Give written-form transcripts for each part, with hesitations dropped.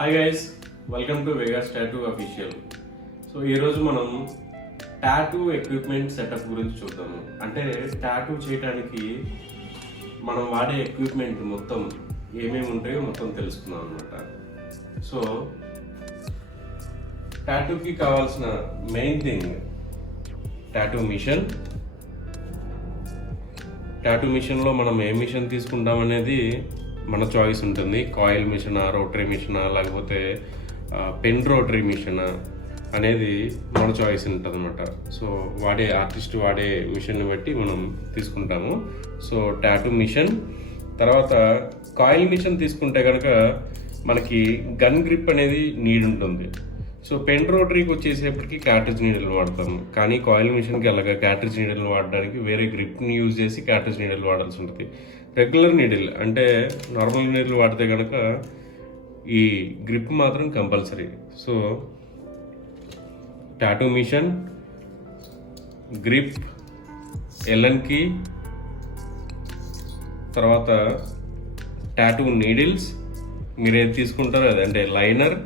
Hi guys, welcome to Vegas tattoo official. So ఈరోజు మనం tattoo equipment setup గురించి చూద్దాము. అంటే టాటూ చేయడానికి మనం వాడే ఎక్విప్మెంట్ మొత్తం ఏమేమి ఉంటాయో మొత్తం తెలుసుకుందాం అనమాట. సో టాటూకి కావాల్సిన main thing tattoo machine. Tattoo మిషన్లో మనం ఏ మిషన్ తీసుకుంటాం అనేది మన చాయిస్ ఉంటుంది. కాయిల్ మిషనా, రోటరీ మిషనా, లేకపోతే పెన్ రోటరీ మిషనా అనేది మన చాయిస్ ఉంటుంది అనమాట. సో ఆర్టిస్ట్ వాడే మిషన్ని బట్టి మనం తీసుకుంటాము. సో టాటూ మిషన్ తర్వాత కాయిల్ మిషన్ తీసుకుంటే కనుక మనకి గన్ గ్రిప్ అనేది నీడ్ ఉంటుంది. సో పెన్ రోటరీకి వచ్చేసేపటికి క్యాట్రిజ్ నీడల్ వాడతాము, కానీ కాయిల్ మిషన్కి అలాగా క్యాట్రిజ్ నీడల్ వాడడానికి వేరే గ్రిప్ని యూజ్ చేసి క్యాట్రిజ్ నీడల్ వాడాల్సి ఉంటుంది. రెగ్యులర్ నీడిల్ అంటే నార్మల్ నీడిల్ వాడితే కనుక ఈ గ్రిప్ మాత్రం compulsory. So tattoo machine, grip, Allen key, తర్వాత టాటూ నీడిల్స్ మీరు ఏది తీసుకుంటారో అది, అంటే లైనర్,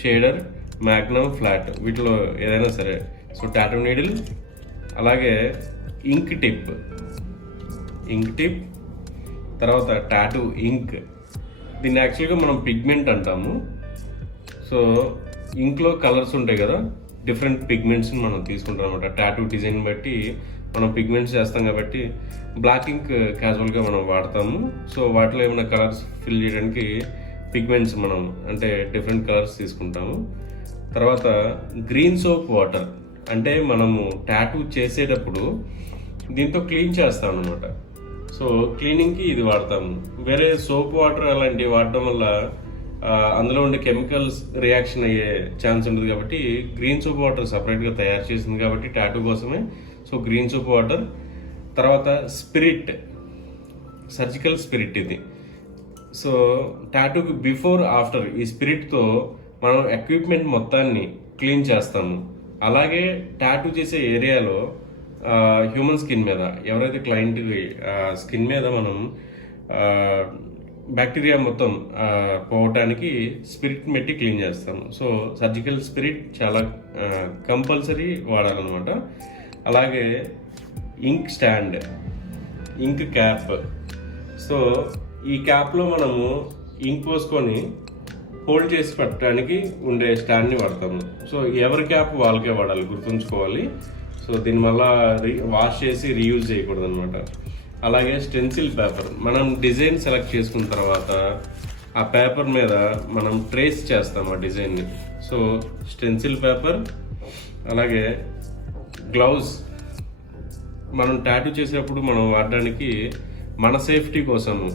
షేడర్, మ్యాగ్నమ్, ఫ్లాట్, వీటిలో ఏదైనా సరే. సో టాటూ నీడిల్, అలాగే ఇంక్ టిప్, తర్వాత టాటూ ఇంక్. దీన్ని యాక్చువల్గా మనం పిగ్మెంట్ అంటాము. సో ఇంక్లో కలర్స్ ఉంటాయి కదా, డిఫరెంట్ పిగ్మెంట్స్ని మనం తీసుకుంటాం అనమాట. టాటూ డిజైన్ బట్టి మనం పిగ్మెంట్స్ చేస్తాం కాబట్టి బ్లాక్ ఇంక్ క్యాజువల్గా మనం వాడతాము. సో వాటిలో ఏమైనా కలర్స్ ఫిల్ చేయడానికి పిగ్మెంట్స్ మనం అంటే డిఫరెంట్ కలర్స్ తీసుకుంటాము. తర్వాత గ్రీన్ సోప్ వాటర్, అంటే మనము టాటూ చేసేటప్పుడు దీంతో క్లీన్ చేస్తాం అనమాట. సో క్లీనింగ్కి ఇది వాడతాము. వేరే సోప్ వాటర్ అలాంటివి వాడటం వల్ల అందులో ఉండే కెమికల్స్ రియాక్షన్ అయ్యే ఛాన్స్ ఉంటుంది కాబట్టి గ్రీన్ సోప్ వాటర్ సపరేట్గా తయారు చేసింది కాబట్టి టాటూ కోసమే. సో గ్రీన్ సోప్ వాటర్, తర్వాత స్పిరిట్, సర్జికల్ స్పిరిట్ ఇది. సో టాటూకి బిఫోర్ ఆఫ్టర్ ఈ స్పిరిట్తో మనం ఎక్విప్మెంట్ మొత్తాన్ని క్లీన్ చేస్తాము. అలాగే టాటూ చేసే ఏరియాలో హ్యూమన్ స్కిన్ మీద, ఎవరైతే క్లయింట్ స్కిన్ మీద మనం బ్యాక్టీరియా మొత్తం పోవటానికి స్పిరిట్ పెట్టి క్లీన్ చేస్తాము. సో సర్జికల్ స్పిరిట్ చాలా కంపల్సరీ వాడాలన్నమాట. అలాగే ఇంక్ స్టాండ్, ఇంక్ క్యాప్. సో ఈ క్యాప్లో మనము ఇంక్ పోసుకొని హోల్డ్ చేసి పెట్టడానికి ఉండే స్టాండ్ని వాడతాము. సో ఎవరి క్యాప్ వాళ్ళకే వాడాలి, గుర్తుంచుకోవాలి. సో దీనివల్ల వాష్ చేసి రీయూజ్ చేయకూడదు అనమాట. అలాగే స్టెన్సిల్ పేపర్, మనం డిజైన్ సెలెక్ట్ చేసుకున్న తర్వాత ఆ పేపర్ మీద మనం ట్రేస్ చేస్తాం ఆ డిజైన్ని. సో స్టెన్సిల్ పేపర్, అలాగే గ్లౌజ్. మనం టాటూ చేసేటప్పుడు మనం వాడడానికి మన సేఫ్టీ కోసము,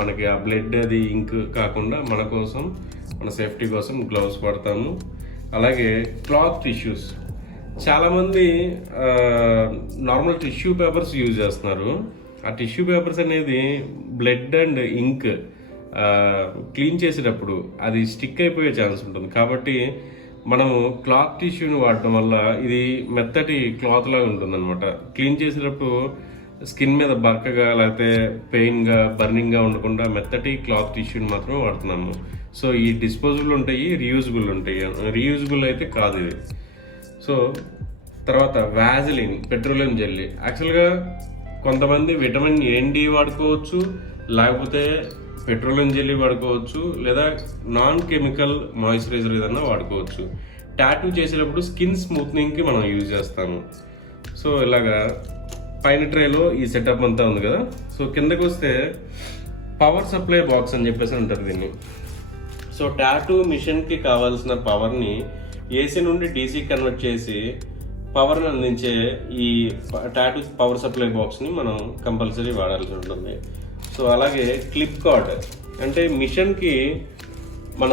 మనకి ఆ బ్లడ్ అది ఇంక్ కాకుండా మన సేఫ్టీ కోసం గ్లౌజ్ వాడతాము. అలాగే క్లాత్ టిష్యూస్, చాలామంది నార్మల్ టిష్యూ పేపర్స్ యూజ్ చేస్తున్నారు. ఆ టిష్యూ పేపర్స్ అనేది బ్లడ్ అండ్ ఇంక్ క్లీన్ చేసేటప్పుడు అది స్టిక్ అయిపోయే ఛాన్స్ ఉంటుంది. కాబట్టి మనము క్లాత్ టిష్యూని వాడటం వల్ల ఇది మెత్తటి క్లాత్ లాగా ఉంటుంది అనమాట. క్లీన్ చేసేటప్పుడు స్కిన్ మీద బరకగా లేకపోతే పెయిన్గా, బర్నింగ్గా ఉండకుండా మెత్తటి క్లాత్ టిష్యూని మాత్రమే వాడుతున్నాము. సో ఈ డిస్పోజబుల్ ఉంటాయి, రీయూజబుల్ ఉంటాయి. రీయూజబుల్ అయితే కాదు ఇది. సో తర్వాత వ్యాజిలిన్, పెట్రోలియం జెల్లీ. యాక్చువల్గా కొంతమంది విటమిన్ ఏండి వాడుకోవచ్చు, లేకపోతే పెట్రోలియం జెల్లీ వాడుకోవచ్చు, లేదా నాన్ కెమికల్ మాయిశ్చరైజర్ ఏదన్నా వాడుకోవచ్చు. టాటూ చేసేటప్పుడు స్కిన్ స్మూత్నింగ్కి మనం యూజ్ చేస్తాము. సో ఇలాగా పైన ట్రేలో ఈ సెటప్ అంతా ఉంది కదా. సో కిందకు వస్తే పవర్ సప్లై బాక్స్ అని చెప్పేసి అంటారు దీన్ని. సో టాటూ మిషన్కి కావాల్సిన పవర్ని ఏసీ నుండి డీసీ కన్వర్ట్ చేసి పవర్ని అందించే ఈ టాటూ పవర్ సప్లై బాక్స్ని మనం కంపల్సరీ వాడాల్సి ఉంటుంది. సో అలాగే క్లిప్ కార్డ్, అంటే మిషన్కి మన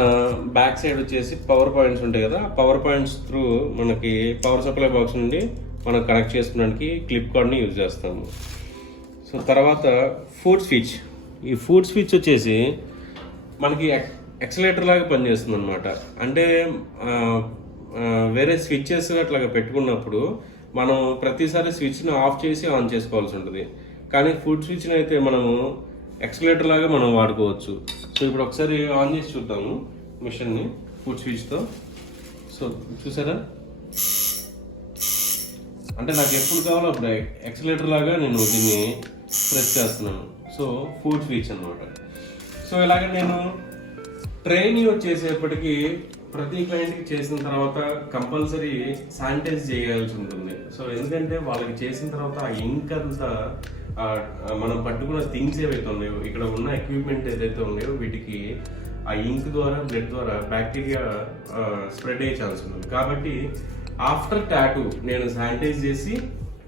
బ్యాక్ సైడ్ వచ్చేసి పవర్ పాయింట్స్ ఉంటాయి కదా, పవర్ పాయింట్స్ త్రూ మనకి పవర్ సప్లై బాక్స్ నుండి మనం కనెక్ట్ చేసుకోవడానికి క్లిప్ కార్డ్ని యూజ్ చేస్తాము. సో తర్వాత ఫుడ్ స్విచ్. ఈ ఫుడ్ స్విచ్ వచ్చేసి మనకి ఎక్సలేటర్ లాగా పనిచేస్తుంది అనమాట. అంటే వేరే స్విచ్చెస్ అట్లాగా పెట్టుకున్నప్పుడు మనం ప్రతిసారి స్విచ్ని ఆఫ్ చేసి ఆన్ చేసుకోవాల్సి ఉంటుంది. కానీ ఫుడ్ స్విచ్ని అయితే మనము ఎక్సలేటర్ లాగా మనం వాడుకోవచ్చు. సో ఇప్పుడు ఒకసారి ఆన్ చేసి చూద్దాము. మిషన్ని ఫుడ్ స్విచ్తో. సో చూసారా, అంటే నాకు ఎప్పుడు కావాలో అప్పుడు ఎక్సలేటర్ లాగా నేను దీన్ని ప్రెస్ చేస్తున్నాను. సో ఫుడ్ స్విచ్ అనమాట. సో ఇలాగ నేను ట్రైనింగ్ చేసేప్పటికీ ప్రతి క్లయింట్కి చేసిన తర్వాత కంపల్సరీ శానిటైజ్ చేయాల్సి ఉంటుంది. సో ఎందుకంటే వాళ్ళకి చేసిన తర్వాత ఆ ఇంక్ అంతా మనం పట్టుకున్న థింగ్స్ ఏవైతే ఉన్నాయో, ఇక్కడ ఉన్న ఎక్విప్మెంట్ ఏదైతే ఉన్నాయో వీటికి ఆ ఇంక్ ద్వారా బ్లడ్ ద్వారా బ్యాక్టీరియా స్ప్రెడ్ అయ్యే ఛాన్స్ ఉంటుంది. కాబట్టి ఆఫ్టర్ టాటూ నేను శానిటైజ్ చేసి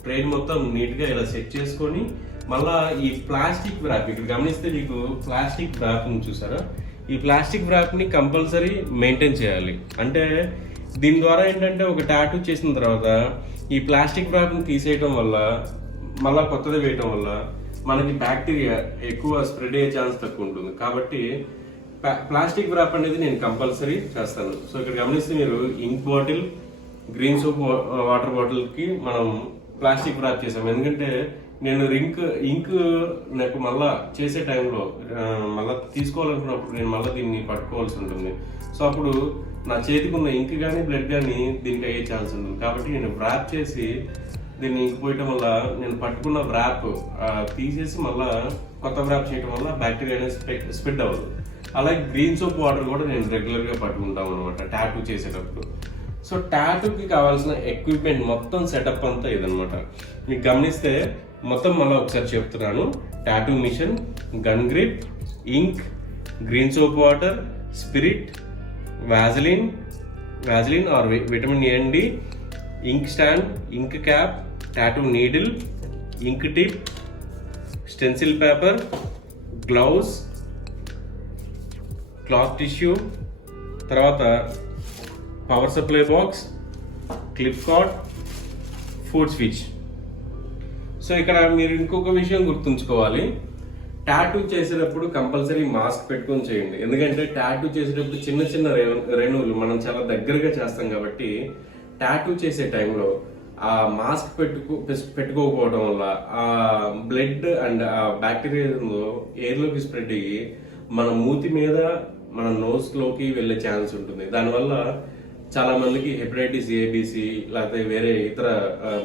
ట్రైన్ మొత్తం నీట్గా ఇలా సెట్ చేసుకొని మళ్ళా ఈ ప్లాస్టిక్ వ్రాప్, ఇక్కడ గమనిస్తే మీకు ప్లాస్టిక్ వ్రాప్ చూసారా, ఈ ప్లాస్టిక్ వ్రాప్ని కంపల్సరీ మెయింటైన్ చేయాలి. అంటే దీని ద్వారా ఏంటంటే ఒక టాటూ చేసిన తర్వాత ఈ ప్లాస్టిక్ వ్రాప్ని తీసేయటం వల్ల మళ్ళీ కొత్తది వేయటం వల్ల మనకి బ్యాక్టీరియా ఎక్కువ స్ప్రెడ్ అయ్యే ఛాన్స్ తక్కువ ఉంటుంది. కాబట్టి ప్లాస్టిక్ వ్రాప్ అనేది నేను కంపల్సరీ చేస్తాను. సో ఇక్కడ గమనిస్తే మీరు ink bottle, green soap water బాటిల్కి మనం ప్లాస్టిక్ వ్రాప్ చేసాం. ఎందుకంటే నేను ఇంక్ నాకు మళ్ళా చేసే టైంలో మళ్ళీ తీసుకోవాలనుకున్నప్పుడు నేను మళ్ళీ దీన్ని పట్టుకోవాల్సి ఉంటుంది. సో అప్పుడు నా చేతికి ఉన్న ఇంక్ కానీ బ్లడ్ కానీ దీనికి అయ్యే ఛాన్స్ ఉంటుంది. కాబట్టి నేను వ్రాప్ చేసి దీన్ని ఇంక్ పోయటం వల్ల నేను పట్టుకున్న వ్రాప్ తీసేసి మళ్ళీ కొత్త వ్రాప్ చేయడం వల్ల బ్యాక్టీరియా అనేది స్ప్రెడ్ అవ్వదు. అలాగే గ్రీన్ సోప్ వాటర్ కూడా నేను రెగ్యులర్గా పట్టుకుంటాను అనమాట టాటూ చేసేటప్పుడు. సో టాటూకి కావాల్సిన ఎక్విప్మెంట్ మొత్తం సెటప్ అంతా ఇదనమాట. మీకు గమనిస్తే మొత్తం మళ్ళీ ఒకసారి చెప్తున్నాను. Tattoo machine, gun grip, ink, green soap water, spirit, Vaseline or vitamin A and D, ink stand, ink cap, tattoo needle, ink tip, stencil paper, gloves, cloth tissue, తర్వాత power supply box, clip card, foot switch. So ఇక్కడ మీరు ఇంకొక విషయం గుర్తుంచుకోవాలి, tattoo చేసేటప్పుడు compulsory mask పెట్టుకొని చేయండి. ఎందుకంటే టాటూ చేసేటప్పుడు చిన్న చిన్న రేణువులు మనం చాలా దగ్గరగా చేస్తాం కాబట్టి టాటూ చేసే టైంలో ఆ మాస్క్ పెట్టుకోకపోవడం వల్ల ఆ బ్లడ్ అండ్ ఆ బ్యాక్టీరియా ఎయిర్లోకి స్ప్రెడ్ అయ్యి మన మూతి మీద మన నోస్లోకి వెళ్ళే ఛాన్స్ ఉంటుంది. దానివల్ల చాలా మందికి హెపటైటిస్ ఏబిసి లేకపోతే వేరే ఇతర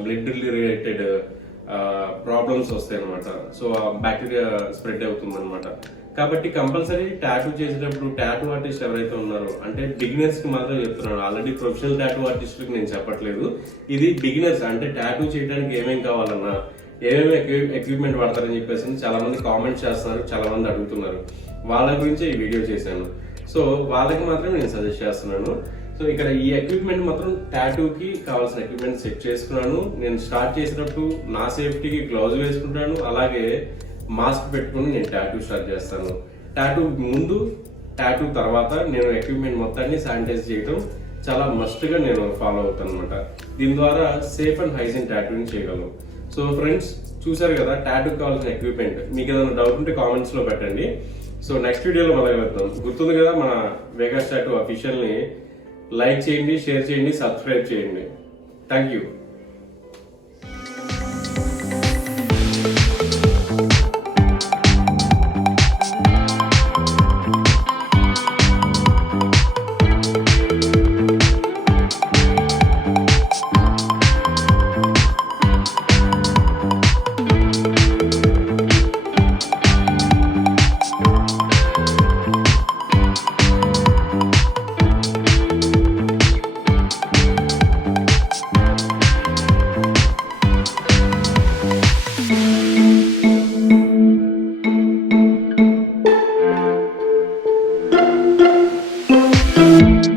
బ్లడ్ రిలేటెడ్ ప్రాబ్లమ్స్ వస్తాయి అనమాట. సో ఆ బ్యాక్టీరియా స్ప్రెడ్ అవుతుంది అనమాట. కాబట్టి కంపల్సరీ టాటూ చేసేటప్పుడు టాటూ ఆర్టిస్ట్ ఎవరైతే ఉన్నారో, అంటే బిగినర్స్ కి మాత్రం చెప్తున్నాను, ఆల్రెడీ ప్రొఫెషనల్ టాటూ ఆర్టిస్ట్కి నేను చెప్పట్లేదు. ఇది బిగినర్స్, అంటే టాటూ చేయడానికి ఏమేం కావాలన్నా, ఏమేమి ఎక్విప్మెంట్ వాడతారని చెప్పేసి చాలా మంది కామెంట్స్ చేస్తున్నారు, చాలా మంది అడుగుతున్నారు. వాళ్ళ గురించే ఈ వీడియో చేశాను. సో వాళ్ళకి మాత్రమే నేను సజెస్ట్ చేస్తున్నాను. సో ఇక్కడ ఈ ఎక్విప్మెంట్ మాత్రం టాటూకి కావాల్సిన ఎక్విప్మెంట్ సెట్ చేసుకున్నాను. నేను స్టార్ట్ చేసినప్పుడు నా సేఫ్టీకి గ్లౌజ్ వేసుకుంటాను, అలాగే మాస్క్ పెట్టుకుని నేను టాటూ స్టార్ట్ చేస్తాను. టాటూ ముందు, టాటూ తర్వాత నేను ఎక్విప్మెంట్ మొత్తాన్ని శానిటైజ్ చేయడం చాలా మస్ట్గా నేను ఫాలో అవుతాను అనమాట. దీని ద్వారా సేఫ్ అండ్ హైజీన్ టాటూని చేయగలను. సో ఫ్రెండ్స్ చూసారు కదా టాటూకి కావాల్సిన ఎక్విప్మెంట్. మీకు ఏదైనా డౌట్ ఉంటే కామెంట్స్లో పెట్టండి. సో నెక్స్ట్ వీడియోలో మళ్ళీ వెళ్తాం. గుర్తుంది కదా మన వేగాస్ టాటూ అఫీషియల్ని లైక్ చేయండి, షేర్ చేయండి, సబ్స్క్రైబ్ చేయండి. Thank you. Thank you.